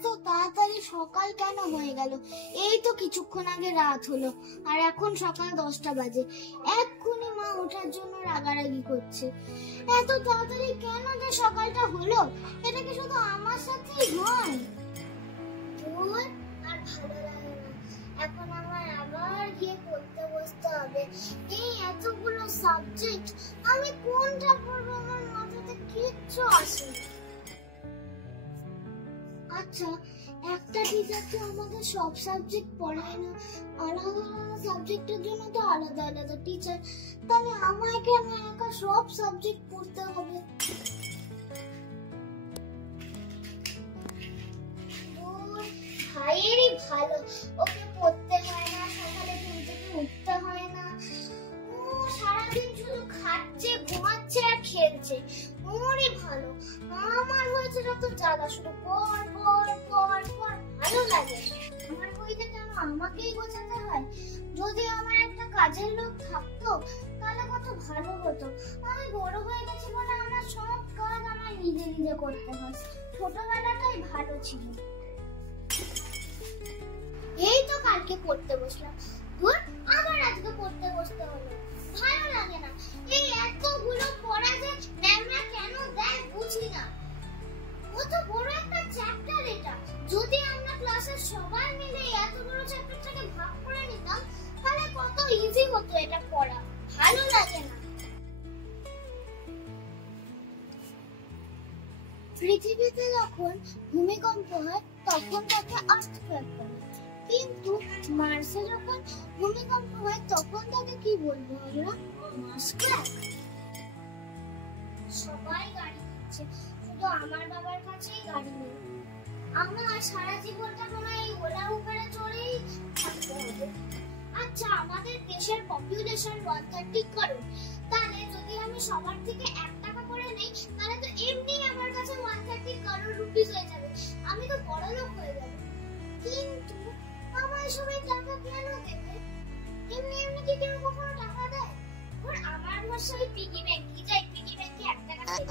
এত তাড়াতাড়ি সকাল কেন হয়ে গেল? এই তো কিছুক্ষণ আগে রাত হলো আর এখন সকাল 10টা বাজে। এক্ষুনি মা ওঠার জন্য রাগারাগি করছে। এত তাড়াতাড়ি কেন যে সকালটা হলো? এটা কি শুধু আমার সাথেই হয়? ধুর, আর ভালো লাগে না। এখন আমার আবার গিয়ে পড়তে বসতে হবে। এই এতগুলো সাবজেক্ট, আমি কোনটা পড়বো আমার মাথাতে কিচ্ছু আসে না। আচ্ছা, একটা টিচার তো আমাদের সব সাবজেক্ট পড়ায় না, আলাদা আলাদা সাবজেক্টের জন্য তো আলাদা আলাদা টিচার। তাহলে আমায় কেন একা সব সাবজেক্ট পড়তে হবে? ভাইয়েরই ভালো, ওকে পড়তে হয় না, সকালে ঘুম থেকে উঠতে হয় না। ও সারাদিন শুধু খাচ্ছে, ঘুমাচ্ছে আর খেলছে। ওরই ভালো। আমার হয়েছে যত জ্বালা, শুধু পড় পড় পড় পড়, ভালো লাগে। আমার বইতে কেন আমাকেই বোঝাতে হয়? যদি আমার একটা কাজের লোক থাকতো তাহলে কত ভালো হতো। আমি বড় হয়ে গেছি বলে আমার সব কাজ আমার নিজে নিজে করতে হয়। ছোটবেলাটাই ভালো ছিল। এই তো কালকে পড়তে বসলাম, ধুর, আবার আজকে পড়তে বসতে হলো। ভালো লাগে না। এই এতগুলো পড়া যে ম্যামরা কেন দেয় বুঝি না। কত বড় একটা চ্যাপ্টার এটা। যদি আমরা ক্লাসের সবাই মিলে এত বড় চ্যাপ্টারটাকে ভাগ করে নিতাম তাহলে কত ইজি হতো এটা পড়া। ভালো লাগে না। পৃথিবীতে যখন ভূমিকম্প হয় তখন তাকে আর্থকোয়েক বলে, কিন্তু মার্সে যখন ভূমিকম্প হয় তখন তাকে কি বলবো আমরা? মার্সকোয়েক। সবাই গাড়ি কিনছে, শুধু আমার বাবার কাছেই গাড়ি নেই। আমার সারা জীবনটা মনে হয় ওলা উবেরে চড়েই থাকতে হবে। আচ্ছা, আমাদের দেশের পপুলেশন 130 করোড়। তাহলে যদি আমি সবার থেকে 1 টাকা করে নেই তাহলে তো এমনি আমার কাছে 130 করোড় রুপিস হয়ে যাবে। আমি তো বড়লোক হয়ে যাব। কিন্তু আমার সবাই টাকা কেন দেবে? এমনি এমনি কি কেউ কখনো টাকা দেয়? ওর আমার ভাষায় পিগি ব্যাংকে যাই, পিগি ব্যাংকে 1 টাকা পেয়ে